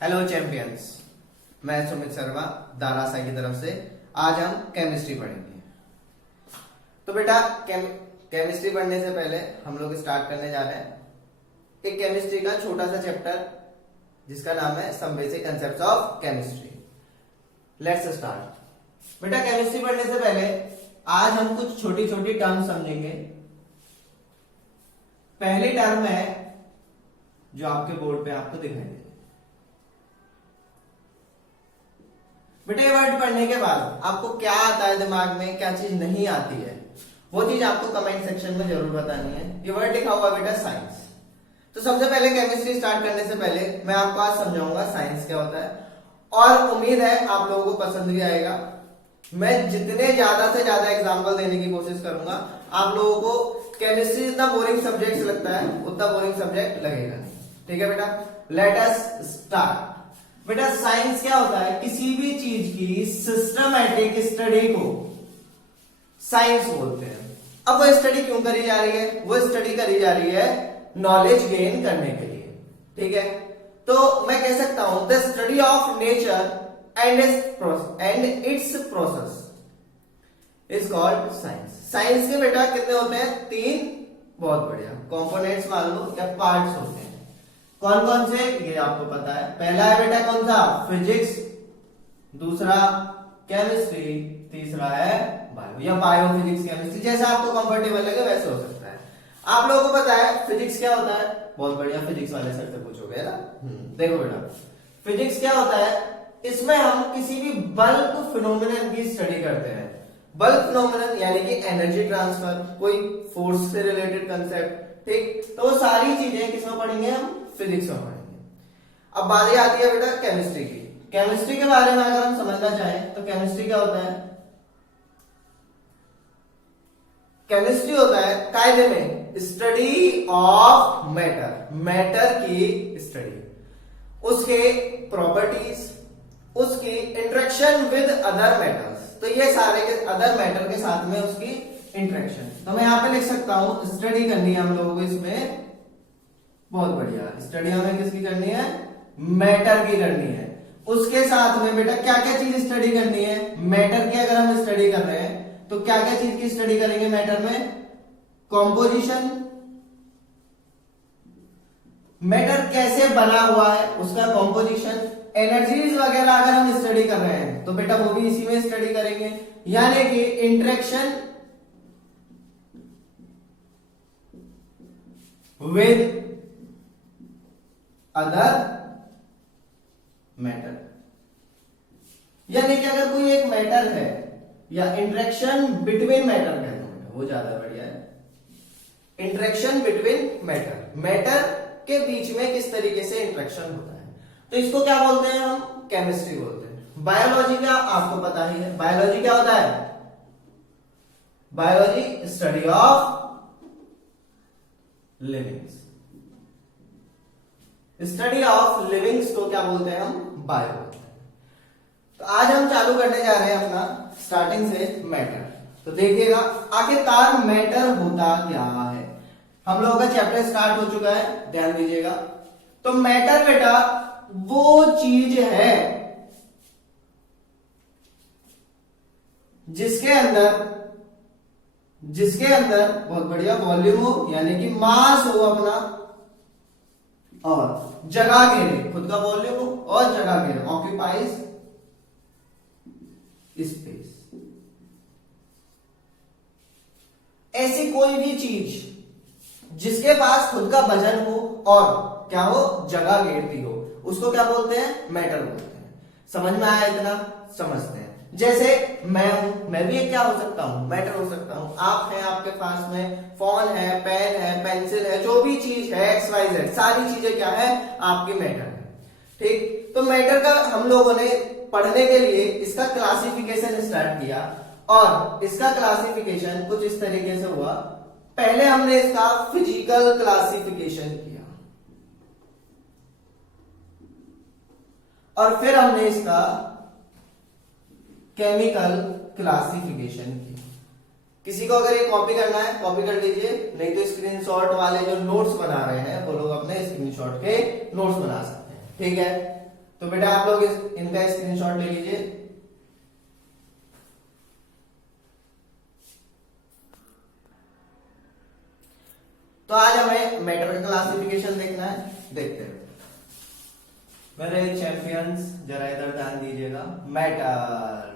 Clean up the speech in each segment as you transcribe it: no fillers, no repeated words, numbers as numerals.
Hello champions, मैं सुमित शर्मा दारासा की तरफ से। आज हम केमिस्ट्री पढ़ेंगे। तो बेटा केमिस्ट्री पढ़ने से पहले हम लोग स्टार्ट करने जा रहे हैं एक केमिस्ट्री का छोटा सा चैप्टर जिसका नाम है some basic concepts of chemistry. Let's start. बेटा केमिस्ट्री पढ़ने से पहले आज हम कुछ छोटी छोटी टर्म समझेंगे। पहली टर्म है जो आपके बोर्ड पे आपको दिखाई दे। बेटा ये वर्ड पढ़ने के बाद आपको क्या आता है दिमाग में, क्या चीज नहीं आती है, वो चीज आपको कमेंट सेक्शन में जरूर बतानी है। ये वर्ड लिखा हुआ बेटा साइंस। तो सबसे पहले केमिस्ट्री स्टार्ट करने से पहले मैं आपको आज समझाऊंगा साइंस क्या होता है, और उम्मीद है आप लोगों को पसंद भी आएगा। मैं जितने ज्यादा से ज्यादा एग्जाम्पल देने की कोशिश करूंगा। आप लोगों को केमिस्ट्री जितना बोरिंग सब्जेक्ट लगता है उतना बोरिंग सब्जेक्ट लगेगा। ठीक है बेटा, लेट अस स्टार्ट। बेटा साइंस क्या होता है? किसी भी चीज की सिस्टमैटिक स्टडी को साइंस बोलते हैं। अब वो स्टडी क्यों करी जा रही है? वो स्टडी करी जा रही है नॉलेज गेन करने के लिए। ठीक है, तो मैं कह सकता हूं the study of nature and it's process is called science. Science के बेटा कितने होते हैं? 3 बहुत बढ़िया कंपोनेंट्स मान लो या पार्ट्स होते हैं। कौन कौन से ये आपको पता है। पहला है बेटा कौन सा? फिजिक्स, दूसरा केमिस्ट्री, तीसरा है बायो या बायोफिजिक्स केमिस्ट्री, जैसा आपको कंफर्टेबल लगे वैसे हो सकता है। आप लोगों को पता है फिजिक्स क्या होता है? बहुत बढ़िया, फिजिक्स वाले सर से पूछोगे ना। देखो बेटा फिजिक्स क्या होता है, इसमें हम किसी भी बल्क फिनोमिनन की स्टडी करते हैं। बल्क फिनोमिनन यानी कि एनर्जी ट्रांसफर, कोई फोर्स से रिलेटेड कंसेप्ट। ठीक, तो वो सारी चीजें किसमें पढ़ेंगे? हम फिजिक्स में पढ़ेंगे। अब बात आती है बेटा केमिस्ट्री की। केमिस्ट्री के बारे में अगर हम समझना चाहें तो केमिस्ट्री क्या होता है? केमिस्ट्री होता है कायदे में स्टडी ऑफ मैटर, मैटर की स्टडी, उसके प्रॉपर्टीज, उसकी इंटरेक्शन विद अदर मेटल्स। तो ये सारे के अदर मैटर के साथ में उसकी इंटरेक्शन। तो मैं यहां पे लिख सकता हूं स्टडी करनी है हम लोगों को इसमें। बहुत बढ़िया, स्टडी हमें किसकी करनी है? मैटर की करनी है। उसके साथ में बेटा क्या क्या चीज स्टडी करनी है? मैटर की अगर हम स्टडी कर रहे हैं तो क्या क्या चीज की स्टडी करेंगे मैटर में? कॉम्पोजिशन, मैटर कैसे बना हुआ है उसका कॉम्पोजिशन, एनर्जीज वगैरह अगर हम स्टडी कर रहे हैं तो बेटा वो भी इसी में स्टडी करेंगे। यानी कि इंटरेक्शन विद अदर मैटर। यानी कि अगर कोई एक मैटर है या इंटरेक्शन बिटवीन मैटर कहते हैं, वो ज्यादा बढ़िया है। इंटरेक्शन बिटवीन मैटर, मैटर के बीच में किस तरीके से इंटरेक्शन होता है, तो इसको क्या बोलते हैं? हम केमिस्ट्री बोलते हैं। बायोलॉजी का आपको पता ही है। बायोलॉजी क्या होता है? Biology study of livings. Study of livings को क्या बोलते हैं? हम बायो बोलते हैं। तो आज हम चालू करने जा रहे हैं अपना स्टार्टिंग से मैटर। तो देखिएगा आखिरकार मैटर होता क्या है। हम लोगों का चैप्टर स्टार्ट हो चुका है, ध्यान दीजिएगा। तो मैटर बेटा वो चीज है जिसके अंदर बहुत बढ़िया वॉल्यूम हो, यानी कि मास हो अपना, और जगह घेरे, खुद का वॉल्यूम हो और जगह घेरे, ऑक्यूपाइज स्पेस। ऐसी कोई भी चीज जिसके पास खुद का वजन हो और क्या हो? जगह घेरती हो, उसको क्या बोलते हैं? मैटर बोलते हैं। समझ में आया? इतना समझते हैं। जैसे मैं हूं, मैं भी एक क्या हो सकता हूं? मैटर हो सकता हूं। आप हैं, आपके पास में फोन है, पेन है, पेंसिल है, जो भी चीज है XYZ, सारी चीजें क्या है? आपकी मैटर है। ठीक, तो मैटर का हम लोगों ने पढ़ने के लिए इसका क्लासिफिकेशन स्टार्ट किया, और इसका क्लासिफिकेशन कुछ इस तरीके से हुआ। पहले हमने इसका फिजिकल क्लासिफिकेशन किया, और फिर हमने इसका केमिकल क्लासिफिकेशन किया। किसी को अगर ये कॉपी करना है कॉपी कर लीजिए, नहीं तो स्क्रीनशॉट वाले जो नोट्स बना रहे हैं वो लोग अपने स्क्रीनशॉट के नोट्स बना सकते हैं। ठीक है, तो बेटा आप लोग इनका स्क्रीनशॉट ले लीजिए। तो आज हमें मैटर का क्लासिफिकेशन देखना है, देखते हैं। मेरे चैंपियंस जरा इधर ध्यान दीजिएगा। मैटर,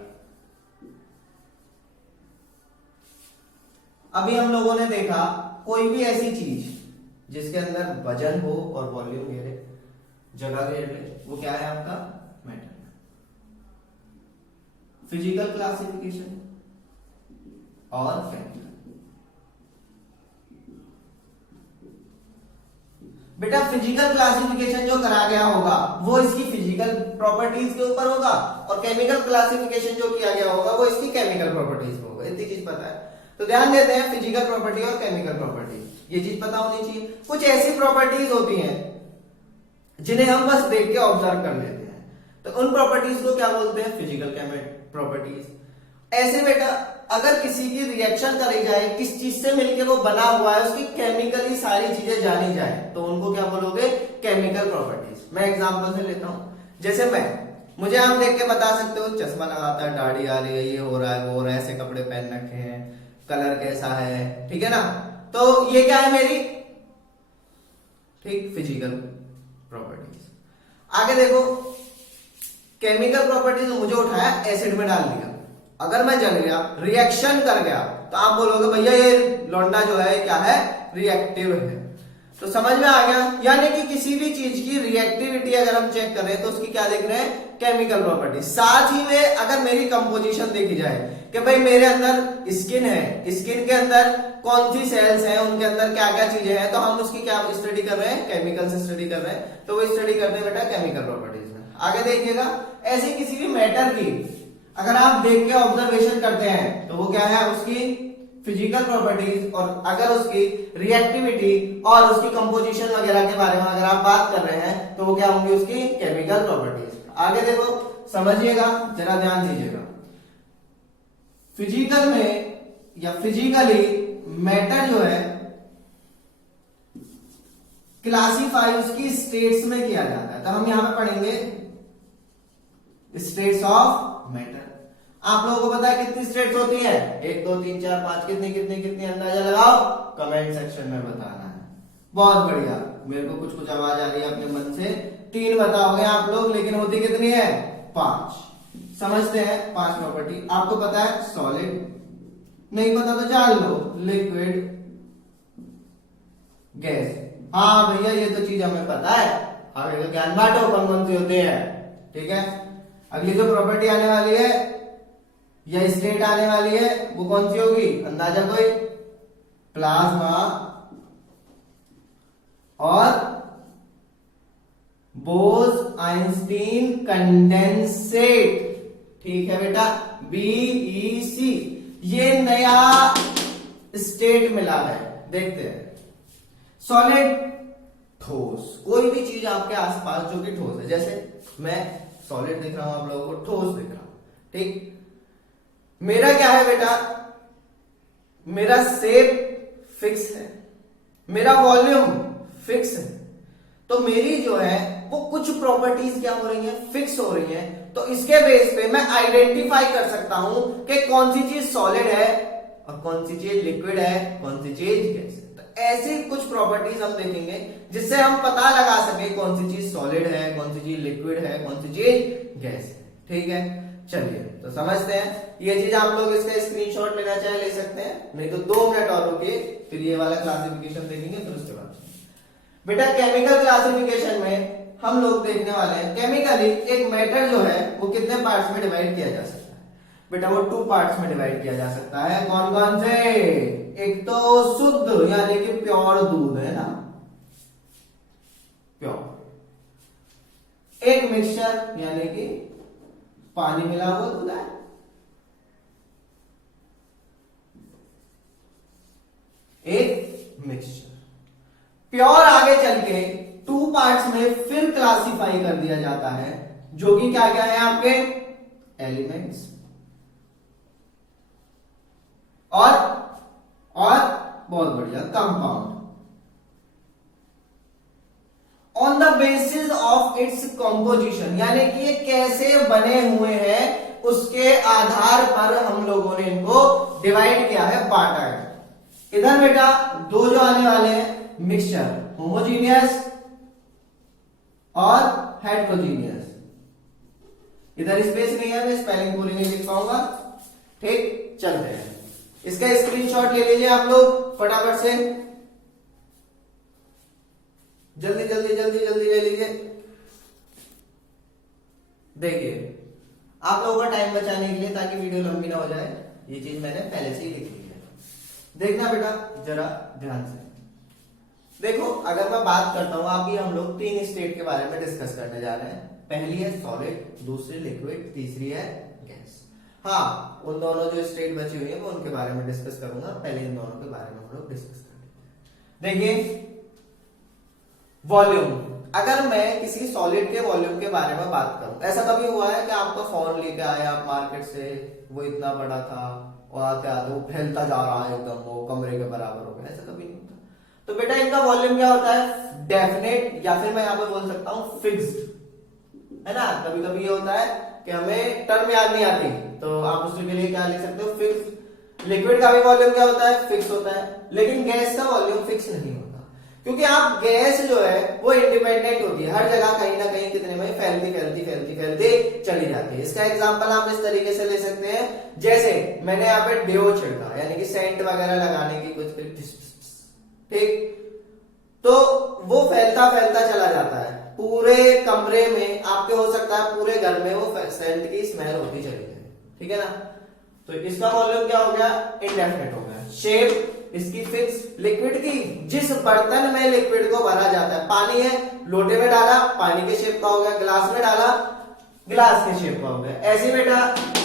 अभी हम लोगों ने देखा कोई भी ऐसी चीज जिसके अंदर वजन हो और वॉल्यूम घेरे, जगह घेर ले, वो क्या है आपका मैटर। फिजिकल क्लासिफिकेशन और केमिकल। बेटा फिजिकल क्लासिफिकेशन जो करा गया होगा वो इसकी फिजिकल प्रॉपर्टीज के ऊपर होगा, और केमिकल क्लासिफिकेशन जो किया गया होगा वो इसकी केमिकल प्रॉपर्टीज पे होगा। इतनी चीज पता है तो ध्यान देते हैं, फिजिकल प्रॉपर्टी और केमिकल प्रॉपर्टी, ये चीज पता होनी चाहिए। कुछ ऐसी प्रॉपर्टीज होती हैं जिन्हें हम बस देख के ऑब्जर्व कर लेते हैं, तो उन प्रॉपर्टीज को क्या बोलते हैं, फिजिकल प्रॉपर्टीज। ऐसे बेटा अगर किसी की रिएक्शन करी जाए, किस चीज से मिलकर वो बना हुआ है, उसकी केमिकली सारी चीजें जानी जाए, तो उनको क्या बोलोगे, केमिकल प्रॉपर्टीज। मैं एग्जांपल से लेता हूं, जैसे मुझे आप देख के बता सकते हो चश्मा लगाता है, दाढ़ी आ रही है, ये हो रहा है, वो हो रहा है, ऐसे कपड़े पहन रखे हैं, कलर कैसा है, ठीक है ना। तो ये क्या है मेरी, ठीक, फिजिकल प्रॉपर्टीज। आगे देखो, केमिकल प्रॉपर्टीज मुझे उठाया, एसिड में डाल दिया, अगर मैं जल गया, रिएक्शन कर गया, तो आप बोलोगे भैया ये लौंडा जो है क्या है, रिएक्टिव है। तो समझ में आ गया, यानी कि किसी भी चीज की रिएक्टिविटी अगर हम चेक करें तो उसकी क्या देख रहे हैं, केमिकल प्रॉपर्टी। साथ ही में अगर मेरी कंपोजिशन देखी जाए कि भाई मेरे अंदर स्किन है, स्किन के अंदर कौन सी सेल्स हैं, उनके अंदर क्या क्या चीजें हैं, तो हम उसकी क्या स्टडी कर रहे हैं, केमिकल से स्टडी कर रहे हैं, तो वो स्टडी करते हैं बेटा केमिकल प्रॉपर्टीज में। आगे देखिएगा, ऐसे किसी भी मैटर की अगर आप देख के ऑब्जर्वेशन करते हैं तो वो क्या है, उसकी फिजिकल प्रॉपर्टीज, और अगर उसकी रिएक्टिविटी और उसकी कंपोजिशन वगैरह के बारे में अगर आप बात कर रहे हैं तो वो क्या होंगी, उसकी केमिकल प्रॉपर्टीज। आगे देखो, समझिएगा, जरा ध्यान दीजिएगा। फिजिकल में या फिजिकली मैटर जो है क्लासीफाई उसकी स्टेट्स में किया जाता है, तो हम यहां पे पढ़ेंगे स्टेट्स ऑफ मैटर। आप लोगों को पता है कितनी स्टेट्स होती है, 1 2 3 4 5, कितनी कितनी कितनी, अंदाजा लगाओ, कमेंट सेक्शन में बताना है। बहुत बढ़िया, मेरे को कुछ कुछ आवाज आ रही है अपने मन से, 3 बताओगे आप लोग, लेकिन होती कितनी है, 5। समझते हैं 5 प्रॉपर्टी। आपको पता है सॉलिड, नहीं पता तो जान लो, लिक्विड, गैस। हाँ भैया ये तो चीज हमें पता है, आगे तो ज्ञान बांटो कौन कौन सी होते हैं, ठीक है। अगली जो प्रॉपर्टी आने वाली है या स्टेट आने वाली है वो कौन सी होगी, अंदाजा कोई, प्लाज्मा और बोस-आइंस्टीन कंडेंसेट, ठीक है बेटा, BEC। ये नया स्टेट मिला है, देखते हैं। सॉलिड, ठोस, कोई भी चीज आपके आसपास जो कि ठोस है, जैसे मैं सॉलिड दिख रहा हूं, आप लोगों को ठोस दिख रहा हूं, ठीक। मेरा क्या है बेटा, मेरा शेप फिक्स है, मेरा वॉल्यूम फिक्स है, तो मेरी जो है वो कुछ प्रॉपर्टीज क्या हो रही हैं, फिक्स हो रही हैं। तो इसके बेस पे मैं आइडेंटिफाई कर सकता हूं कि कौन सी चीज सॉलिड है और कौन सी चीज लिक्विड है, कौन सी चीज गैस है। तो ऐसी कुछ प्रॉपर्टीज हम देखेंगे जिससे हम पता लगा सके कौन सी चीज सॉलिड है, कौन सी चीज लिक्विड है, कौन सी चीज गैस है, ठीक है। चलिए तो समझते हैं, ये चीज आप लोग इसका स्क्रीनशॉट लेना चाहे ले सकते हैं, नहीं तो 2 मिनट और रुकिए, फिर ये वाला क्लासिफिकेशन देखेंगे, फिर उसके बाद बेटा केमिकल क्लासिफिकेशन में हम लोग देखने वाले हैं केमिकली एक मैटर जो है वो कितने पार्ट्स में डिवाइड किया जा सकता है। बेटा वो 2 पार्ट्स में डिवाइड किया जा सकता है, कौन कौन से, एक तो शुद्ध यानी कि प्योर दूध है ना, प्योर, एक मिक्सचर यानी कि पानी मिला हुआ दूध है, एक मिक्सचर। प्योर आगे चल के 2 पार्ट्स में फिर क्लासिफाई कर दिया जाता है, जो कि क्या क्या है आपके एलिमेंट्स और बहुत बढ़िया compound. On the basis of its composition, यानी कि ये कैसे बने हुए हैं उसके आधार पर हम लोगों ने इनको डिवाइड किया है, बांटा है। इधर बेटा दो जो आने वाले हैं मिक्सचर, होमोजीनियस और हेट्रोजीनियस। इधर स्पेस नहीं है, मैं स्पेलिंग पूरी नहीं लिख पाऊंगा, ठीक। चलते हैं, इसका स्क्रीनशॉट ले लीजिए आप लोग फटाफट से, जल्दी जल्दी जल्दी जल्दी ले लीजिए। देखिए आप लोगों का टाइम बचाने के लिए, ताकि वीडियो लंबी ना हो जाए, ये चीज मैंने पहले से ही लिख ली है। देखना बेटा जरा ध्यान से देखो, अगर मैं बात करता हूं, अभी हम लोग तीन स्टेट के बारे में डिस्कस करने जा रहे हैं। पहली है सॉलिड, दूसरी लिक्विड, तीसरी है गैस। हाँ, उन दोनों जो स्टेट बची हुई है मैं उनके बारे में डिस्कस करूंगा, पहले इन दोनों के बारे में हम लोग डिस्कस करेंगे। देखिए वॉल्यूम, अगर मैं किसी सॉलिड के वॉल्यूम के बारे में बात करूं, ऐसा कभी हुआ है कि आपका फोन लेके आया आप मार्केट से, वो इतना बड़ा था और आते आते वो फैलता जा रहा है एकदम, वो कमरे के बराबर हो गया, ऐसा कभी नहीं होता। तो बेटा इनका वॉल्यूम क्या होता है, डेफिनेट, या फिर मैं यहां पे बोल सकता हूं फिक्स्ड, है ना। कभी कभी ये होता है कि हमें टर्म याद नहीं आती, तो आप उसके लिए क्या लिख सकते हो, फिक्स। लिक्विड का भी वॉल्यूम क्या होता है, फिक्स होता है, लेकिन गैस का वॉल्यूम फिक्स नहीं होता, क्योंकि आप गैस जो है वो इंडिपेंडेंट होती है, हर जगह कहीं ना कहीं कितने में फैलती फैलती फैलती फैलती चली जाती है। इसका एग्जांपल आप इस तरीके से ले सकते हैं, जैसे मैंने यहाँ पे डेओ छिड़का, यानी कि सेंट वगैरह लगाने की कुछ, ठीक, तो वो फैलता फैलता चला जाता है पूरे कमरे में, आपके हो सकता है पूरे घर में वो सेंट की स्मेल होती चली जाए, ठीक है ना। तो इसका वॉल्यूम क्या हो गया, इंडेफिनिट हो गया। शेप इसकी फिक्स, लिक्विड की, जिस बर्तन में लिक्विड को भरा जाता है, पानी है, लोटे में डाला पानी के शेप का हो गया, गिलास में डाला गिलास के शेप का हो गया। ऐसे बेटा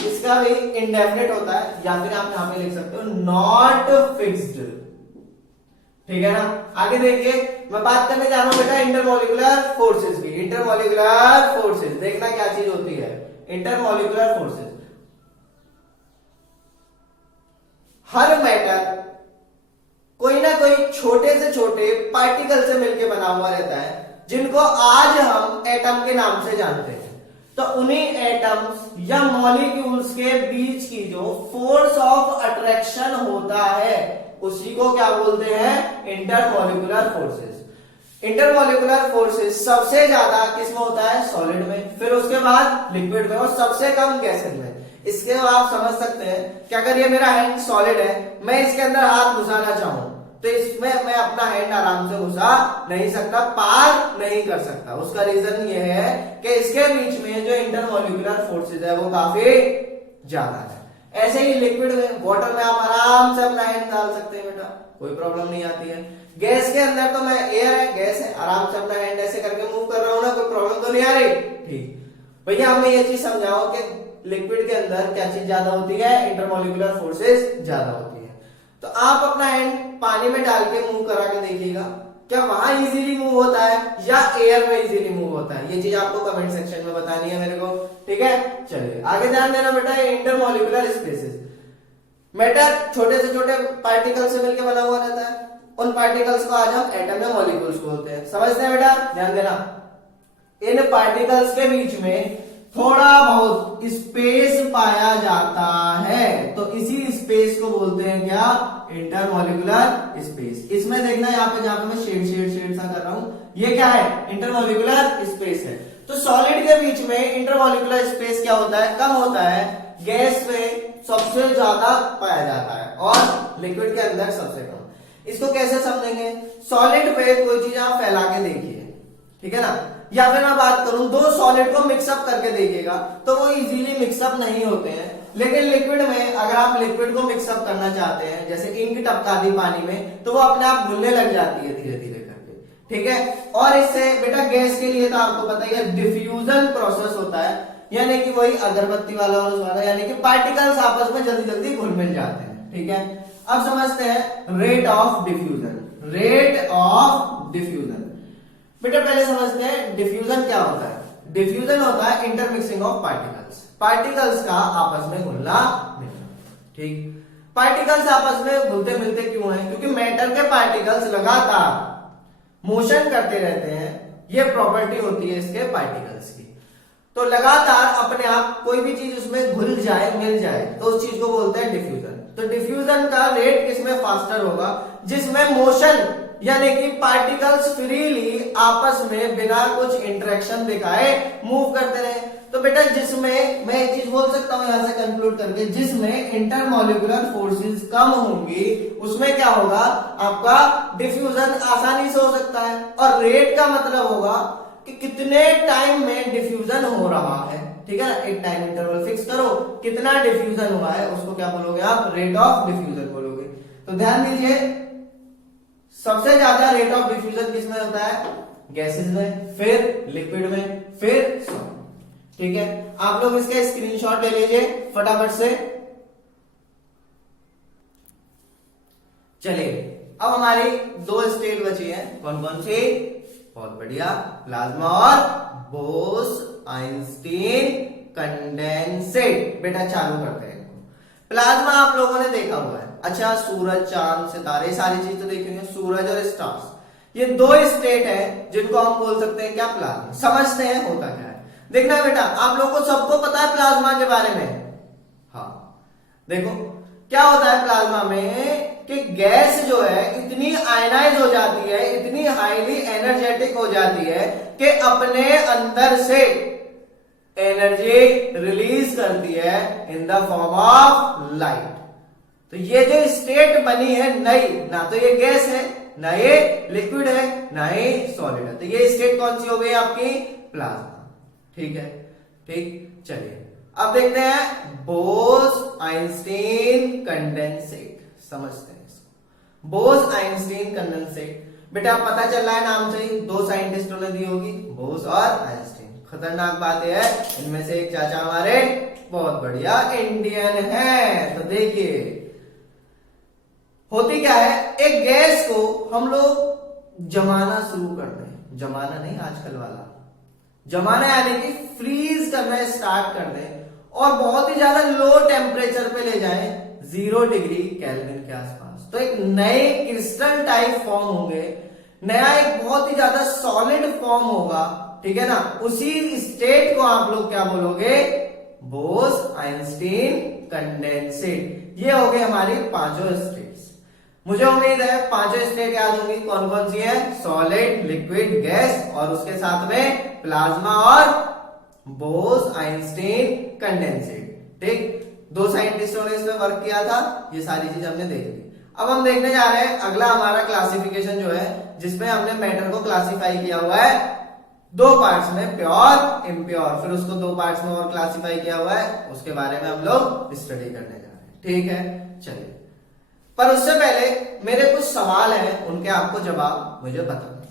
इसका भी इंडेफिनिट होता है, या फिर आप यहां पे लिख सकते हो नॉट फिक्स्ड, ठीक है ना। आगे देखिए, मैं बात करने जा रहा हूं बेटा इंटरमोलिकुलर फोर्सेस की। इंटरमोलिकुलर फोर्सेस देखना क्या चीज होती है, इंटरमोलिकुलर फोर्सेस। हर मैटर कोई ना कोई छोटे से छोटे पार्टिकल से मिलकर बना हुआ रहता है, जिनको आज हम एटम के नाम से जानते हैं। तो उन्हीं एटम्स या मॉलिक्यूल्स के बीच की जो फोर्स ऑफ अट्रैक्शन होता है, उसी को क्या बोलते हैं, इंटरमोलिकुलर फोर्सेस। इंटरमोलिकुलर फोर्सेस सबसे ज्यादा किसमें होता है, सॉलिड में, फिर उसके बाद लिक्विड में, और सबसे कम गैसेज में। इसके आप समझ सकते हैं कि अगर ये मेरा हैंड सॉलिड है, मैं इसके अंदर हाथ घुसाना चाहूं तो इसमें मैं अपना हैंड आराम से घुसा नहीं सकता, पार नहीं कर सकता। उसका रीजन ये है कि इसके बीच में जो इंटरमोलिकुलर फोर्सेस है वो काफी ज्यादा है। ऐसे ही लिक्विड में, वाटर में आप आराम से अपना हैंड डाल सकते हैं बेटा, कोई प्रॉब्लम नहीं आती है। गैस के अंदर तो मैं, एयर है, गैस है, आराम से अपना हैंड ऐसे करके मूव कर रहा हूं ना, कोई प्रॉब्लम तो नहीं आ रही, ठीक। भैया हमें ये चीज समझाओ कि लिक्विड के अंदर क्या चीज ज्यादा होती है, इंटरमोलिकुलर फोर्सेस ज्यादा होती है। तो आप अपना हैंड पानी में डाल के मूव करा के देखिएगा, क्या वहां इजीली मूव होता है या एयर में इजीली मूव होता है, ये चीज आपको कमेंट सेक्शन में बतानी है मेरे को, ठीक है। चलिए आगे ध्यान देना बेटा, इंटरमोलिकुलर स्पेसेस। मैटर छोटे से छोटे पार्टिकल से मिलकर बना हुआ रहता है, उन पार्टिकल्स को आज हम एटम या मॉलिक्यूल्स बोलते हैं, समझते हैं बेटा, ध्यान देना। इन पार्टिकल्स के बीच में थोड़ा बहुत स्पेस पाया जाता है, तो इसी स्पेस को बोलते हैं क्या, इंटरमोलिकुलर स्पेस। इसमें देखना यहाँ पे, जहां पे मैं शेड शेड शेड सा कर रहा हूं, ये क्या है, इंटरमोलिकुलर स्पेस है। तो सॉलिड के बीच में इंटरमोलिकुलर स्पेस क्या होता है, कम होता है, गैस में सबसे ज्यादा पाया जाता है और लिक्विड के अंदर सबसे कम। इसको कैसे समझेंगे, सॉलिड पे कोई चीज आप फैला के देखिए, ठीक है ना, या फिर मैं बात करूं दो सॉलिड को मिक्सअप करके देखिएगा तो वो इजीली मिक्सअप नहीं होते हैं। लेकिन लिक्विड में अगर आप लिक्विड को मिक्सअप करना चाहते हैं, जैसे इंक टपका दी पानी में, तो वो अपने आप घुलने लग जाती है धीरे धीरे करके, ठीक है। और इससे बेटा गैस के लिए तो आपको पता ही है, डिफ्यूजन प्रोसेस होता है, यानी कि वही अगरबत्ती वाला और वाला, यानी कि पार्टिकल्स आपस में जल्दी जल्दी घुल मिल जाते हैं, ठीक है। अब समझते हैं rate of diffusion. Rate of diffusion बेटा पहले समझते हैं डिफ्यूजन क्या होता है। डिफ्यूजन होता है इंटरमिक्सिंग ऑफ पार्टिकल्स, पार्टिकल्स का आपस में घुलना मिलना, ठीक। पार्टिकल्स आपस में घुलते मिलते क्यों हैं, क्योंकि मैटर के पार्टिकल्स लगातार मोशन करते रहते हैं, ये प्रॉपर्टी होती है इसके पार्टिकल्स की। तो लगातार अपने आप कोई भी चीज उसमें घुल जाए, मिल जाए, तो उस चीज को बोलते हैं डिफ्यूजन। तो डिफ्यूजन का रेट किसमें फास्टर होगा? जिसमें मोशन यानी कि पार्टिकल्स फ्रीली आपस में बिना कुछ इंटरेक्शन दिखाए मूव करते रहे। तो बेटा जिसमें, मैं एक चीज बोल सकता हूं यहां से कंक्लूड करके, जिसमें इंटरमॉलिक्यूलर फोर्सेस कम होंगी उसमें क्या होगा? आपका डिफ्यूजन आसानी से हो सकता है। और रेट का मतलब होगा कि कितने टाइम में डिफ्यूजन हो रहा है, ठीक है ना। एक टाइम इंटरवल फिक्स करो, कितना डिफ्यूजन हुआ है उसको क्या बोलोगे आप? रेट ऑफ डिफ्यूजन बोलोगे। तो ध्यान दीजिए, सबसे ज्यादा रेट ऑफ डिफ्यूजन किसमें होता है? गैसेस में, फिर लिक्विड में, फिर सॉलिड। ठीक है, आप लोग इसका स्क्रीनशॉट ले लीजिए फटाफट से। चलिए, अब हमारी दो स्टेट बची है, कौन कौन सी? बहुत बढ़िया, प्लाज्मा और बोस-आइंस्टीन कंडेंसेट। बेटा चालू करते हैं। प्लाज्मा आप लोगों ने देखा हुआ है, अच्छा सूरज, चांद, सितारे, सारी चीज तो देखी हुई है। सूरज और स्टार्स, ये दो स्टेट है जिनको हम बोल सकते हैं क्या? प्लाज्मा। समझते हैं होता क्या है? देखना बेटा, आप लोगों को सबको पता है प्लाज्मा के बारे में। हाँ देखो क्या होता है प्लाज्मा में कि गैस जो है इतनी आयनाइज हो जाती है, इतनी हाईली एनर्जेटिक हो जाती है कि अपने अंदर से एनर्जी रिलीज करती है in the form of light. तो ये जो स्टेट बनी है नई, ना तो ये गैस है, ना ये लिक्विड है, ना ये सॉलिड है, तो ये स्टेट कौन सी हो गई आपकी? प्लाज्मा। ठीक है, ठीक। चलिए अब देखते हैं बोस-आइंस्टीन कंडेंसेट, समझते हैं इसको। बोस-आइंस्टीन कंडेंसेट, बेटा पता चल रहा है नाम से ही, दो साइंटिस्टों ने दी होगी, बोस और आइंस्टीन। खतरनाक बात यह है इनमें से एक चाचा हमारे बहुत बढ़िया इंडियन है। तो देखिए होती क्या है, एक गैस को हम लोग जमाना शुरू कर दें, जमाना नहीं आजकल वाला जमाना, यानी कि फ्रीज करना स्टार्ट कर दें और बहुत ही ज्यादा लो टेम्परेचर पे ले जाएं, 0 डिग्री केल्विन के आसपास, तो एक नए क्रिस्टल टाइप फॉर्म होंगे, नया एक बहुत ही ज्यादा सॉलिड फॉर्म होगा, ठीक है ना। उसी स्टेट को आप लोग क्या बोलोगे? Bose-Einstein condensate. ये हो गए हमारी पांचों स्टेट्स। मुझे उम्मीद है पांचों स्टेट याद होंगी, कौन कौन सी है? सॉलिड, लिक्विड, गैस, और उसके साथ में प्लाज्मा और बोस-आइंस्टीन कंडेंसेट। ठीक, दो साइंटिस्टों ने इसमें वर्क किया था, ये सारी चीज हमने देख ली। अब हम देखने जा रहे हैं अगला हमारा क्लासिफिकेशन जो है, जिसमें हमने मैटर को क्लासिफाई किया हुआ है दो पार्ट्स में, प्योर, इम्प्योर, फिर उसको दो पार्ट्स में और क्लासिफाई किया हुआ है, उसके बारे में हम लोग स्टडी करने जा रहे हैं। ठीक है, चलिए, पर उससे पहले मेरे कुछ सवाल हैं, उनके आपको जवाब मुझे बताना।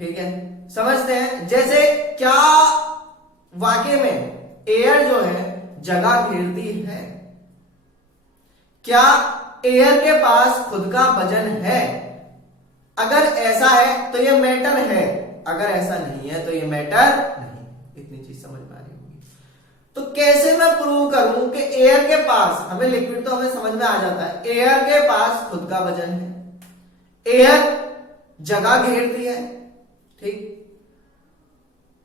ठीक है, समझते हैं। जैसे क्या वाकई में एयर जो है जगह घेरती है? क्या एयर के पास खुद का वजन है? अगर ऐसा है तो ये मैटर है, अगर ऐसा नहीं है तो ये मैटर नहीं। इतनी चीज समझ में आ रही होगी। तो कैसे मैं प्रूव करूं कि एयर के पास, हमें लिक्विड तो हमें समझ में आ जाता है, एयर के पास खुद का वजन है, एयर जगह घेरती है। ठीक,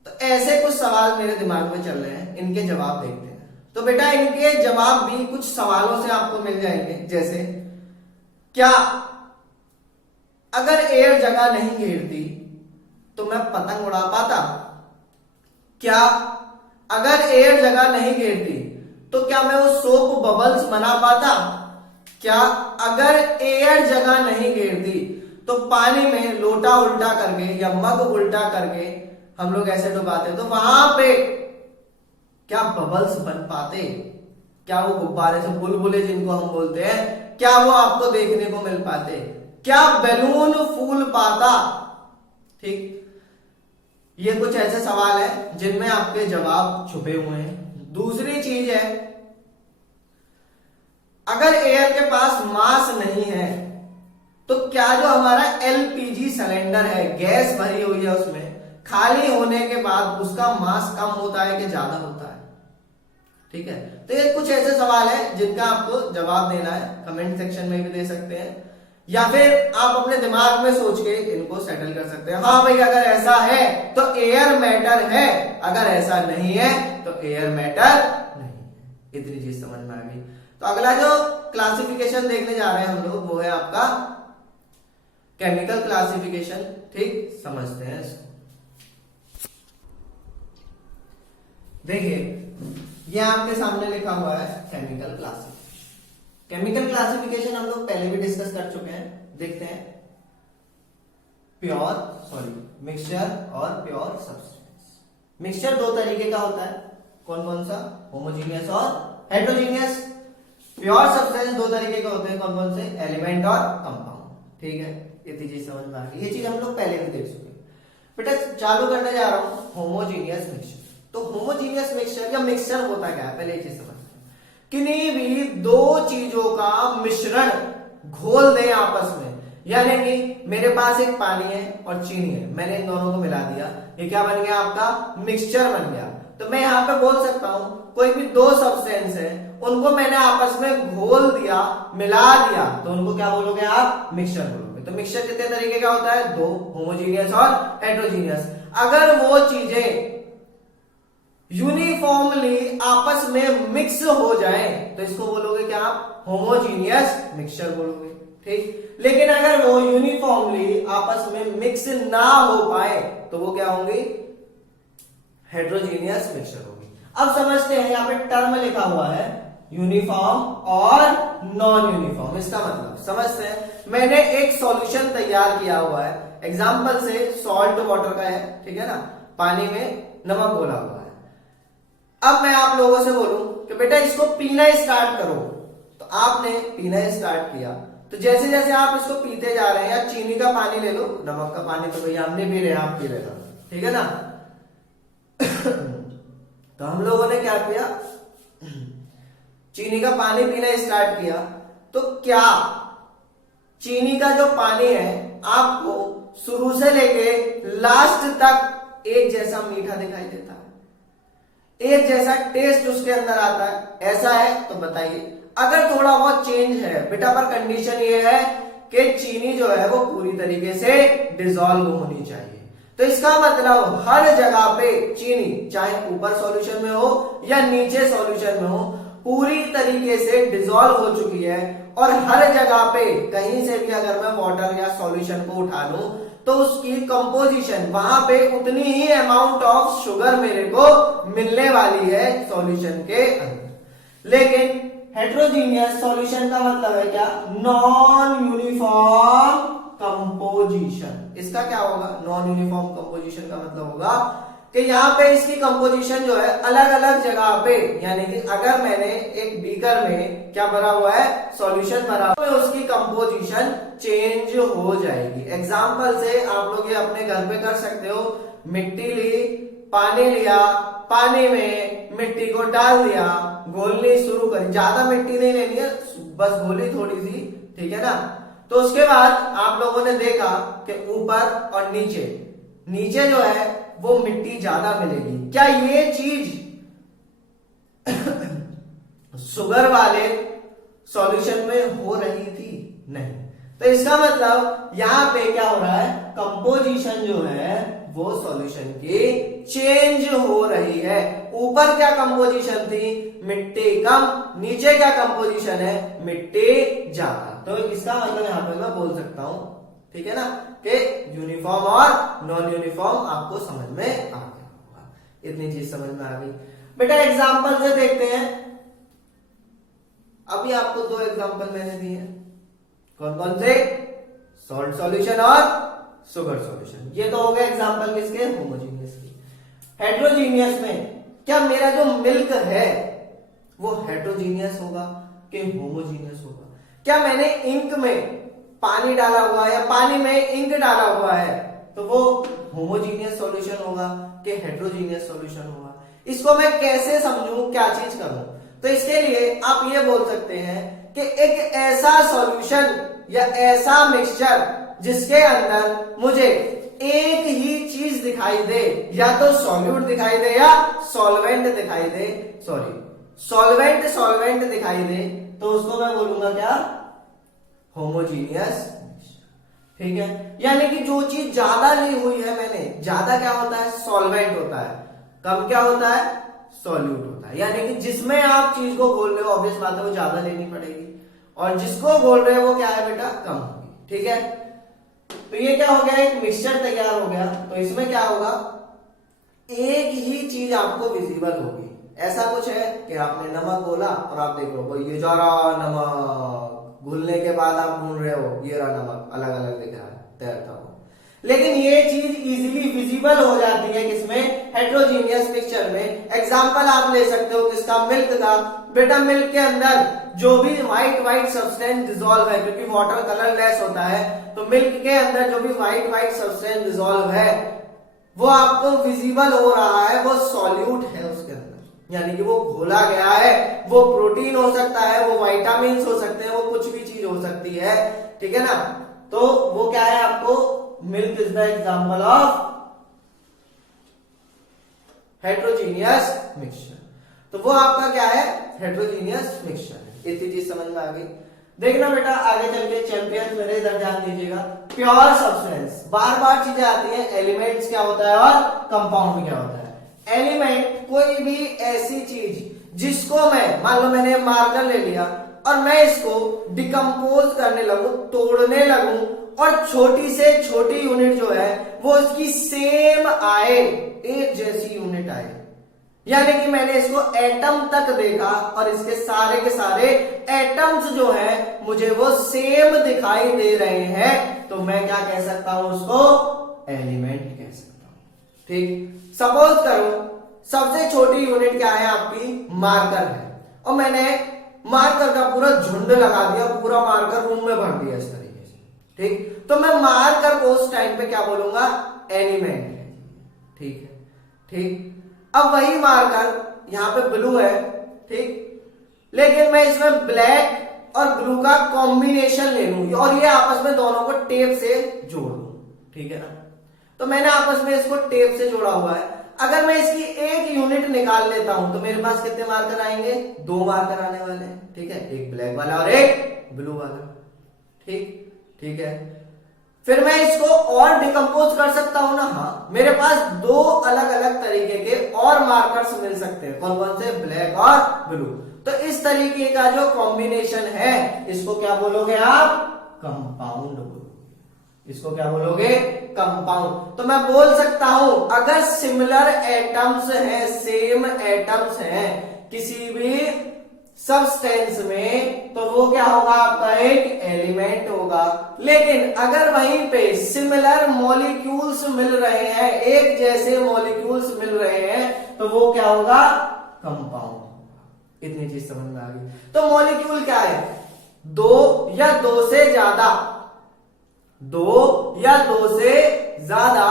तो ऐसे कुछ सवाल मेरे दिमाग में चल रहे हैं, इनके जवाब देखते हैं। तो बेटा इनके जवाब भी कुछ सवालों से आपको मिल जाएंगे। जैसे क्या अगर एयर जगह नहीं घेरती तो मैं पतंग उड़ा पाता? क्या अगर एयर जगह नहीं घेरती तो क्या मैं वो सोप बबल्स बना पाता? क्या अगर एयर जगह नहीं घेरती तो पानी में लोटा उल्टा करके या मग उल्टा करके हम लोग ऐसे डुबाते तो वहां पे क्या बबल्स बन पाते? क्या वो गुब्बारे से बुलबुले जिनको हम बोलते हैं, क्या वो आपको देखने को मिल पाते? क्या बैलून फूल पाता? ठीक, ये कुछ ऐसे सवाल है जिनमें आपके जवाब छुपे हुए हैं। दूसरी चीज है, अगर एयर के पास मास नहीं है तो क्या जो हमारा एलपीजी सिलेंडर है, गैस भरी हुई है, उसमें खाली होने के बाद उसका मास कम होता है कि ज्यादा होता है? ठीक है, तो ये कुछ ऐसे सवाल है जिनका आपको जवाब देना है, कमेंट सेक्शन में भी दे सकते हैं या फिर आप अपने दिमाग में सोच के इनको सेटल कर सकते हैं। हाँ भाई अगर ऐसा है तो एयर मैटर है, अगर ऐसा नहीं है तो एयर मैटर नहीं है। इतनी चीज समझ में आ गई। तो अगला जो क्लासिफिकेशन देखने जा रहे हैं हम लोग वो है आपका केमिकल क्लासिफिकेशन। ठीक, समझते हैं इसको। देखिए ये आपके सामने लिखा हुआ है केमिकल क्लासिफिकेशन। केमिकल क्लासिफिकेशन हम लोग पहले भी डिस्कस कर चुके हैं। देखते हैं मिक्सचर और प्योर सब्सटेंस। मिक्सचर दो तरीके का होता है, कौन कौन सा? होमोजीनियस और हेट्रोजीनियस। प्योर सब्सटेंस दो तरीके के होते हैं, कौन कौन से? एलिमेंट और कंपाउंड। ठीक है, इतनी चीज समझ में आ गई। ये चीज हम लोग पहले भी देख चुके हैं। बेटा चालू करने जा रहा हूं होमोजीनियस मिक्सचर। तो होमोजीनियस मिक्सचर या मिक्सचर होता क्या है, पहले ये चीज समझते हैं। किन्हीं भी दो चीजों का मिश्रण घोल दें आपस में, यानी कि मेरे पास एक पानी है और चीनी है, मैंने इन दोनों को मिला दिया, ये क्या बन गया? आपका मिक्सचर बन गया। तो मैं यहाँ पे बोल सकता हूं कोई भी दो सब्सटेंस है, उनको मैंने आपस में घोल दिया, मिला दिया, तो उनको क्या बोलोगे आप? मिक्सचर बोलोगे। तो मिक्सचर कितने तरीके का होता है? दो, होमोजीनियस और हेट्रोजीनियस। अगर वो चीजें यूनिफॉर्मली आपस में मिक्स हो जाए तो इसको बोलोगे क्या आप? होमोजीनियस मिक्सचर बोलोगे। ठीक, लेकिन अगर वो यूनिफॉर्मली आपस में मिक्स ना हो पाए तो वो क्या होंगी? हेट्रोजीनियस मिक्सचर होगी। अब समझते हैं, यहाँ पे टर्म लिखा हुआ है यूनिफॉर्म और नॉन यूनिफॉर्म। इसका मतलब समझते हैं। मैंने एक सॉल्यूशन तैयार किया हुआ है, एग्जाम्पल से सॉल्ट वाटर का है, ठीक है ना, पानी में नमक घोला हुआ है। अब मैं आप लोगों से बोलूं कि बेटा इसको पीना स्टार्ट करो, तो आपने पीना स्टार्ट किया, तो जैसे जैसे आप इसको पीते जा रहे हैं, या चीनी का पानी ले लो, नमक का पानी तो भैया हम नहीं पी रहे, आप पी रहे ना, ठीक है ना। तो हम लोगों ने क्या किया? चीनी का पानी पीना स्टार्ट किया, तो क्या चीनी का जो पानी है आपको शुरू से लेके लास्ट तक एक जैसा मीठा दिखाई देता है, एक जैसा टेस्ट उसके अंदर आता है? ऐसा है तो बताइए। अगर थोड़ा बहुत चेंज है बेटा, पर कंडीशन ये है कि चीनी जो है वो पूरी तरीके से डिसॉल्व होनी चाहिए। तो इसका मतलब हर जगह पे चीनी, चाहे ऊपर सॉल्यूशन में हो या नीचे सॉल्यूशन में हो, पूरी तरीके से डिसॉल्व हो चुकी है। और हर जगह पे कहीं से भी अगर मैं वाटर या सॉल्यूशन को उठा लूं तो उसकी कंपोजिशन वहां पे उतनी ही अमाउंट ऑफ शुगर मेरे को मिलने वाली है सॉल्यूशन के अंदर। लेकिन हेट्रोजीनियस सॉल्यूशन का मतलब है क्या? Non uniform composition. इसका क्या होगा? नॉन यूनिफॉर्म कंपोजिशन का मतलब होगा कि यहाँ पे इसकी कंपोजिशन जो है अलग अलग जगह पे, यानी कि अगर मैंने एक बीकर में क्या भरा हुआ है? सॉल्यूशन भरा हुआ है, उसकी कंपोजिशन चेंज हो जाएगी। एग्जाम्पल से आप लोग ये अपने घर पे कर सकते हो। मिट्टी ली, पानी लिया, पानी में मिट्टी को डाल दिया, घोलनी शुरू करी। ज्यादा मिट्टी नहीं लेनी है, बस घोली थोड़ी सी, ठीक है ना। तो उसके बाद आप लोगों ने देखा कि ऊपर और नीचे जो है वो मिट्टी ज्यादा मिलेगी। क्या ये चीज शुगर वाले सॉल्यूशन में हो रही थी? नहीं। तो इसका मतलब यहां पे क्या हो रहा है? कंपोजिशन जो है वो सॉल्यूशन की चेंज हो रही है। ऊपर क्या कंपोजिशन थी? मिट्टी कम, नीचे क्या कंपोजिशन है? मिट्टी ज्यादा। तो इसका मतलब यहां पे मैं बोल सकता हूं, ठीक है ना, कि यूनिफॉर्म और नॉन यूनिफॉर्म आपको समझ में आ गया होगा। इतनी चीज समझ में आ गई। बेटा एग्जाम्पल से देखते हैं। अभी आपको दो एग्जाम्पल मैंने दिए, कौन कौन से? सॉल्ट सॉल्यूशन और शुगर सॉल्यूशन। ये तो हो गए एग्जाम्पल किसके? होमोजीनियस के। हेट्रोजीनियस में क्या मेरा जो मिल्क है वो हेट्रोजीनियस होगा कि होमोजीनियस होगा? क्या मैंने इंक में पानी डाला हुआ है या पानी में इंक डाला हुआ है तो वो होमोजीनियस सॉल्यूशन होगा कि हेट्रोजीनियस सॉल्यूशन होगा? इसको मैं कैसे समझूं, क्या चीज करूं? तो इसके लिए आप ये बोल सकते हैं कि एक ऐसा सॉल्यूशन या ऐसा मिक्सचर जिसके अंदर मुझे एक ही चीज दिखाई दे, या तो सॉल्यूट दिखाई दे या सॉल्वेंट दिखाई दे, सॉल्वेंट दिखाई दे, तो उसको मैं बोलूंगा क्या? होमोजीनियस ठीक है, यानी कि जो चीज ज्यादा ली हुई है मैंने, ज्यादा क्या होता है, सॉल्वेंट होता है, कम क्या होता है, सॉल्यूट होता है। यानी कि जिसमें आप चीज को घोल रहे हो ऑब्वियस बात है वो ज्यादा लेनी पड़ेगी, और जिसको घोल रहे हो वो क्या है बेटा, कम होगी। ठीक है, तो ये क्या हो गया, एक मिक्सचर तैयार हो गया। तो इसमें क्या होगा, एक ही चीज आपको विजिबल होगी। ऐसा कुछ है कि आपने नमक घोला और आप देख लो ये जा रहा नमक, घुलने के बाद आप ढूंढ रहे हो ये रहा नमक, अलग अलग दिख रहा है, तैरता हो। लेकिन ये चीज इजीली विजिबल हो जाती है किसमें, हेट्रोजीनियस मिक्सचर में। एग्जांपल आप ले सकते हो किसका, मिल्क का। बेटा मिल्क के अंदर जो भी व्हाइट सब्सटेंस डिसॉल्व है, क्योंकि वाटर कलरलेस होता है, तो मिल्क के अंदर जो भी व्हाइट सब्सटेंस डिसॉल्व है वो आपको विजिबल हो रहा है, वो सॉल्यूट है उसके अंदर, यानी कि वो घोला गया है। वो प्रोटीन हो सकता है, वो विटामिन हो सकते हैं, वो कुछ भी चीज हो सकती है। ठीक है ना, तो वो क्या है, आपको milk is the example of heterogeneous mixture. तो वो आपका क्या है, हेट्रोजीनियस मिक्सचर। इतनी चीज समझ में आ गई। देखना बेटा आगे चल के चैंपियन, मेरे इधर ध्यान दीजिएगा। प्योर सब्सटेंस, बार बार चीजें आती हैं, एलिमेंट्स क्या होता है और कंपाउंड क्या होता है। एलिमेंट कोई भी ऐसी चीज जिसको मैं, मान लो मैंने मार्कर ले लिया और मैं इसको डिकम्पोज करने लगूं, तोड़ने लगूं, और छोटी से छोटी यूनिट जो है वो इसकी सेम आए, एक जैसी यूनिट आए, यानी कि मैंने इसको एटम तक देखा और इसके सारे के सारे एटम्स जो है मुझे वो सेम दिखाई दे रहे हैं, तो मैं क्या कह सकता हूं, उसको एलिमेंट कह सकता हूं। ठीक, सपोज करो सबसे छोटी यूनिट क्या है आपकी, मार्कर है, और मैंने मार्कर का पूरा झुंड लगा दिया, पूरा मार्कर रूम में भर दिया इस तरीके से। ठीक, तो मैं मार्कर को उस टाइम पे क्या बोलूंगा, एलिमेंट है। ठीक है, ठीक। अब वही मार्कर यहां पे ब्लू है, ठीक, लेकिन मैं इसमें ब्लैक और ब्लू का कॉम्बिनेशन ले लूं और ये आपस में दोनों को टेप से जोड़ दूं। ठीक है ना, तो मैंने आपस में इसको टेप से जोड़ा हुआ है। अगर मैं इसकी एक यूनिट निकाल लेता हूं तो मेरे पास कितने मार्कर आएंगे, 2 मार्कर आने वाले हैं। ठीक है, एक ब्लैक वाला और एक ब्लू वाला। ठीक, ठीक है, फिर मैं इसको और डिकम्पोज कर सकता हूं ना, हाँ, मेरे पास 2 अलग अलग तरीके के और मार्कर्स मिल सकते हैं, कौन कौन से, ब्लैक और ब्लू। तो इस तरीके का जो कॉम्बिनेशन है इसको क्या बोलोगे आप, कंपाउंड बोलोगे। इसको क्या बोलोगे, कंपाउंड। तो मैं बोल सकता हूं अगर सिमिलर एटम्स हैं, सेम एटम्स हैं किसी भी सब्सटेंस में, तो वो क्या होगा, आपका एक एलिमेंट होगा। लेकिन अगर वहीं पे सिमिलर मॉलिक्यूल्स मिल रहे हैं, एक जैसे मॉलिक्यूल्स मिल रहे हैं, तो वो क्या होगा, कंपाउंड होगा। इतनी चीज समझ में आ गई। तो मॉलिक्यूल क्या है, 2 या 2 से ज्यादा, 2 या 2 से ज्यादा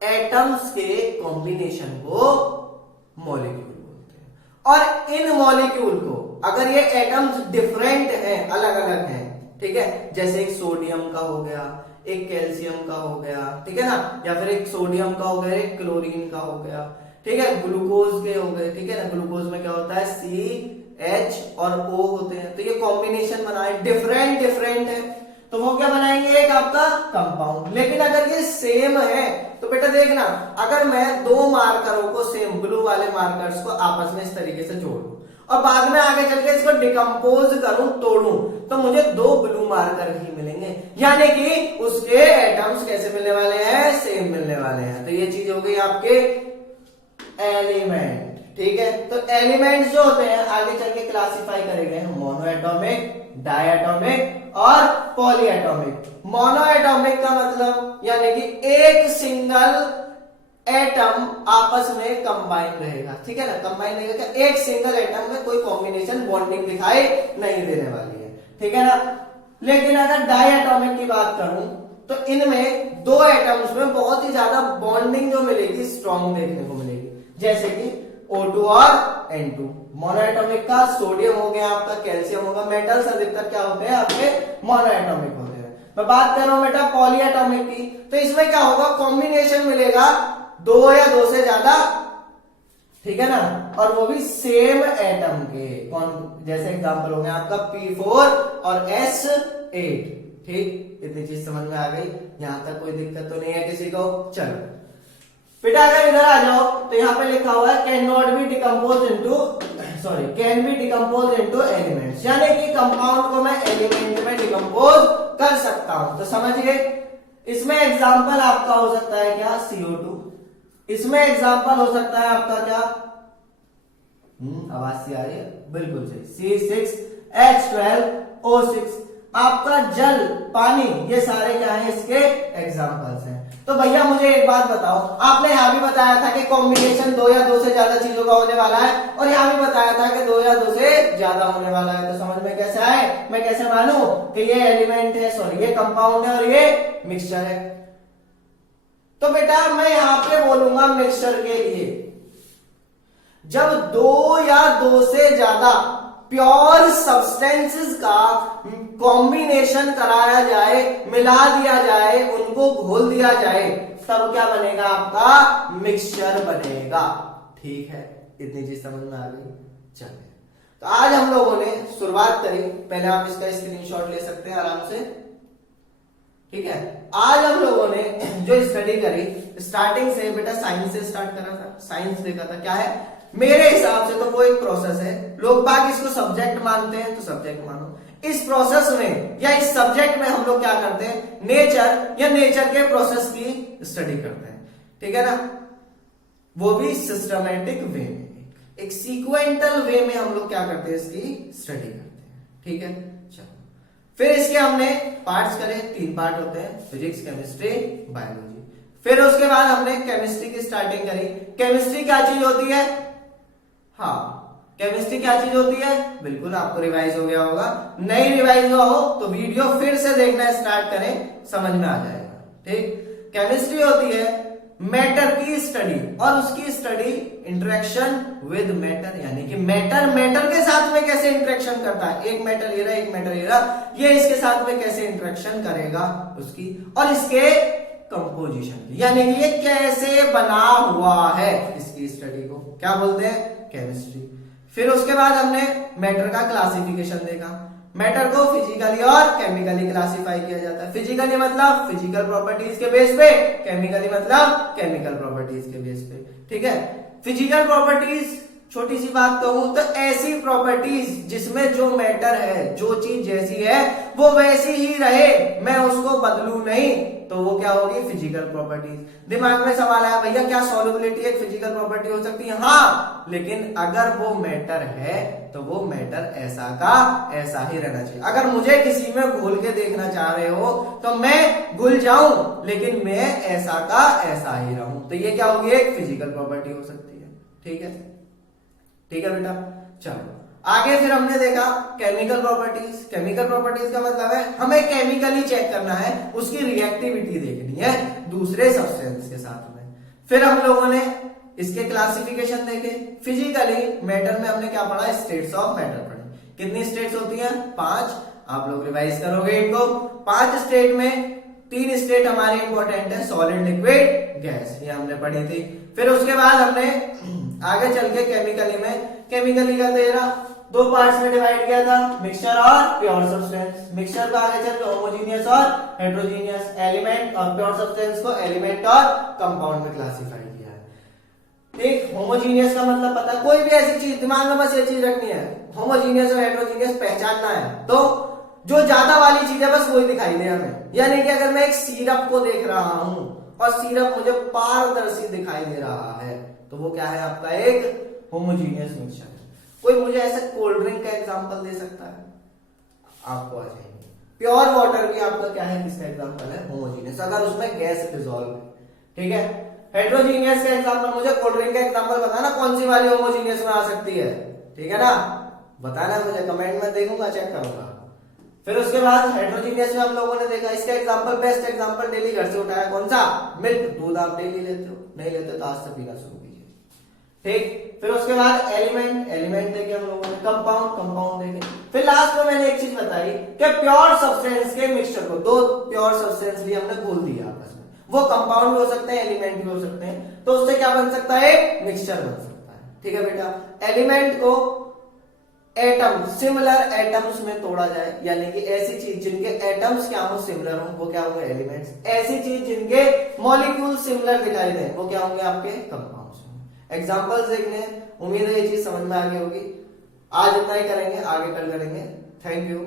एटम्स के कॉम्बिनेशन को मॉलिक्यूल। और इन मॉलिक्यूल को अगर ये एटम्स डिफरेंट हैं, अलग अलग हैं, ठीक है, जैसे एक सोडियम का हो गया, एक कैल्शियम का हो गया, ठीक है ना, या फिर एक सोडियम का हो गया, एक क्लोरीन का हो गया, ठीक है, ग्लूकोज के हो गए, ठीक है ना, ग्लूकोज में क्या होता है, CH और O होते हैं, तो ये कॉम्बिनेशन बनाए, डिफरेंट डिफरेंट है, तो वो क्या बनाएंगे, एक आपका कंपाउंड। लेकिन अगर ये सेम है तो बेटा देखना, अगर मैं 2 मार्करों को सेम ब्लू वाले मार्कर्स को आपस में इस तरीके से जोड़ूं और बाद में आगे चल के इसको डिकम्पोज करूं, तोड़ूं, तो मुझे 2 ब्लू मार्कर ही मिलेंगे, यानी कि उसके एटम्स कैसे मिलने वाले हैं, सेम मिलने वाले हैं। तो ये चीज हो गई आपके एलिमेंट। ठीक है, तो एलिमेंट्स जो होते हैं आगे चल के क्लासिफाई करेंगे मोनो एटॉमिक, डायटॉमिक और पॉलीएटॉमिक। मोनो एटॉमिक का मतलब यानी कि एक सिंगल एटम आपस में कंबाइन रहेगा, ठीक है ना, कंबाइन रहेगा क्या, एक सिंगल एटम में कोई कॉम्बिनेशन बॉन्डिंग दिखाई नहीं देने वाली है, ठीक है ना। लेकिन अगर डायटॉमिक की बात करूं तो इनमें 2 एटम्स में बहुत ही ज्यादा बॉन्डिंग जो मिलेगी, स्ट्रॉन्ग देखने को मिलेगी, जैसे कि O2 और N2। मोनोएटॉमिक का सोडियम हो गया, आपका कैल्शियम होगा, मेटल्स अधिकतर क्या होते हैं आपके मोनोएटॉमिक होते हैं। मैं बात कर रहा हूं बेटा पॉलीएटॉमिक की, तो इसमें क्या होगा, कॉम्बिनेशन मिलेगा 2 या 2 से ज्यादा, ठीक है ना, और वो भी सेम एटम के। कौन, जैसे एग्जांपल हो गया आपका P4 और S8, ठीक, इतनी चीज समझ में आ गई, यहां तक कोई दिक्कत तो नहीं है किसी को। चलो बेटा अगर इधर आ जाओ तो यहाँ पे लिखा हुआ है can not be decompose into can be decompose into elements, यानी कि कंपाउंड को मैं एलिमेंट में डिकम्पोज कर सकता हूं। तो समझिए इसमें एग्जांपल आपका हो सकता है क्या, CO2, इसमें एग्जांपल हो सकता है आपका क्या, आवाज सी आ रही है, बिल्कुल सही, C6H12O6, आपका जल, पानी, ये सारे क्या है इसके एग्जांपल्स हैं। तो भैया मुझे एक बात बताओ, आपने यहां भी बताया था कि कॉम्बिनेशन 2 या 2 से ज्यादा चीजों का होने वाला है, और यहां भी बताया था कि 2 या 2 से ज्यादा होने वाला है। तो समझ में कैसे आए, मैं कैसे मानूं कि ये एलिमेंट है, सॉरी ये कंपाउंड है और ये मिक्सचर है। तो बेटा मैं यहां पे बोलूंगा मिक्सचर के लिए, जब 2 या 2 से ज्यादा प्योर सब्सटेंसेस का कॉम्बिनेशन कराया जाए, मिला दिया जाए, उनको घोल दिया जाए, तब क्या बनेगा, आपका मिक्सचर बनेगा। ठीक है, इतनी चीज समझ में आ गई। चलिए तो आज हम लोगों ने शुरुआत करी, पहले आप इसका स्क्रीनशॉट ले सकते हैं आराम से। ठीक है, आज हम लोगों ने जो स्टडी करी स्टार्टिंग से, बेटा साइंस से स्टार्ट करा था, साइंस देखा था क्या है, मेरे हिसाब से तो वो एक प्रोसेस है, लोग बाग इसको सब्जेक्ट मानते हैं तो सब्जेक्ट मानो। इस प्रोसेस में या इस सब्जेक्ट में हम लोग क्या करते हैं, नेचर या नेचर के प्रोसेस की स्टडी करते हैं। ठीक है ना, वो भी सिस्टमेटिक वे में, एक सीक्वेंटल वे में हम लोग क्या करते हैं, इसकी स्टडी करते हैं। ठीक है, चलो फिर इसके हमने पार्ट्स करे, 3 पार्ट होते हैं, फिजिक्स, केमिस्ट्री, बायोलॉजी। फिर उसके बाद हमने केमिस्ट्री की स्टार्टिंग करी। केमिस्ट्री क्या चीज होती है, हाँ केमिस्ट्री क्या चीज होती है, बिल्कुल आपको रिवाइज हो गया होगा, नहीं रिवाइज हुआ हो तो वीडियो फिर से देखना स्टार्ट करें, समझ में आ जाएगा। ठीक, केमिस्ट्री होती है मैटर की स्टडी, और उसकी स्टडी इंटरेक्शन विद मैटर, यानी कि मैटर के साथ में कैसे इंटरेक्शन करता है, एक मैटर ये रहा, एक मैटर ये रहा, ये इसके साथ में कैसे इंटरेक्शन करेगा उसकी, और इसके कंपोजिशन, यानी कि ये कैसे बना हुआ है, इसकी स्टडी को क्या बोलते हैं, केमिस्ट्री। फिर उसके बाद हमने मैटर का क्लासिफिकेशन देखा, मैटर को फिजिकली और केमिकली क्लासिफाई किया जाता है। फिजिकली मतलब फिजिकल प्रॉपर्टीज के बेस पे, केमिकली मतलब केमिकल प्रॉपर्टीज के बेस पे। ठीक है, फिजिकल प्रॉपर्टीज, छोटी सी बात कहूं तो ऐसी प्रॉपर्टीज जिसमें जो मैटर है, जो चीज जैसी है वो वैसी ही रहे, मैं उसको बदलू नहीं, तो वो क्या होगी, फिजिकल प्रॉपर्टीज। दिमाग में सवाल आया भैया क्या सॉल्युबिलिटी एक फिजिकल प्रॉपर्टी हो सकती है, हाँ, लेकिन अगर वो मैटर है तो वो मैटर ऐसा का ऐसा ही रहना चाहिए। अगर मुझे किसी में घुल के देखना चाह रहे हो तो मैं घुल जाऊं, लेकिन मैं ऐसा का ऐसा ही रहूं, तो ये क्या होगी, एक फिजिकल प्रॉपर्टी हो सकती है। ठीक है, ठीक है बेटा, चलो आगे फिर हमने देखा केमिकल प्रॉपर्टीज। केमिकल प्रॉपर्टीज का मतलब है हमें केमिकली चेक करना है, उसकी रिएक्टिविटी देखनी है दूसरे सब्सटेंस के साथ में। फिर हम लोगों ने इसके क्लासिफिकेशन देखे। फिजिकली मैटर में हमने क्या पढ़ा, स्टेट्स ऑफ मैटर पढ़े। कितनी स्टेट्स होती हैं, 5, आप लोग रिवाइज करोगे इनको। 5 स्टेट में 3 स्टेट हमारे इंपॉर्टेंट है, सॉलिड, लिक्विड, गैस, ये हमने पढ़ी थी। फिर उसके बाद हमने आगे चल के केमिकली का 2 पार्ट्स में डिवाइड किया था, मिक्सचर और प्योर सब्सटेंस। मिक्सचर को आगे चल के होमोजीनियस और हेट्रोजीनियस, एलिमेंट और प्योर सब्सटेंस को एलिमेंट और कंपाउंड में क्लासिफाई किया है। ठीक, होमोजीनियस का मतलब पता, कोई भी ऐसी चीज दिमाग में बस ये चीज रखनी है, होमोजीनियस और हेट्रोजीनियस पहचानना है, तो जो ज्यादा वाली चीज है बस वही दिखाई दे हमें। यानी कि अगर मैं एक सिरप को देख रहा हूं और सिरप मुझे पारदर्शी दिखाई दे रहा है, तो वो क्या है, आपका एक होमोजीनियस मिक्सचर है। कोई मुझे ऐसे कोल्ड ड्रिंक का एग्जांपल दे सकता है, आपको आ जाएंगे। प्योर वाटर भी आपका क्या है, किसका एग्जांपल है, होमोजीनियस, अगर उसमें गैस डिसॉल्व है। ठीक है, हेट्रोजीनियस का एग्जांपल, मुझे कोल्ड ड्रिंक का एग्जांपल बताना कौन सी वाली होमोजीनियस में आ सकती है। ठीक है ना, बताना मुझे, कमेंट में देखूंगा, चेक करूंगा। फिर उसके बाद हेट्रोजीनियस में हम लोगों ने देखा, इसका एग्जांपल, बेस्ट एग्जांपल डेली घर से उठाया, कौन सा, मिल्क, दूध आप डेली लेते हो, नहीं लेते तो आज से पीना शुरू कीजिए। ठीक, फिर उसके बाद एलिमेंट देखे हम लोगों ने, कंपाउंड देखे। फिर लास्ट में मैंने एक चीज बताई कि प्योर सब्सटेंस के मिक्सचर को, 2 प्योर सब्सटेंस भी हमने घोल दिया आपस में, वो कंपाउंड भी हो सकते हैं, एलिमेंट भी हो सकते हैं, तो उससे क्या बन सकता है, मिक्सचर बन सकता है। ठीक है बेटा, एलिमेंट को एटम सिमिलर एटम्स में तोड़ा जाए, यानी कि ऐसी चीज जिनके एटम्स क्या हो सिमिलर हो वो क्या होंगे एलिमेंट्स, ऐसी चीज जिनके मॉलिक्यूल सिमिलर दिखाई दे वो क्या होंगे आपके कंपाउंड्स। एग्जांपल्स देखने हैं, उम्मीद है ये चीज समझ में आ गई होगी। आज इतना ही करेंगे, आगे कल करेंगे। Thank you.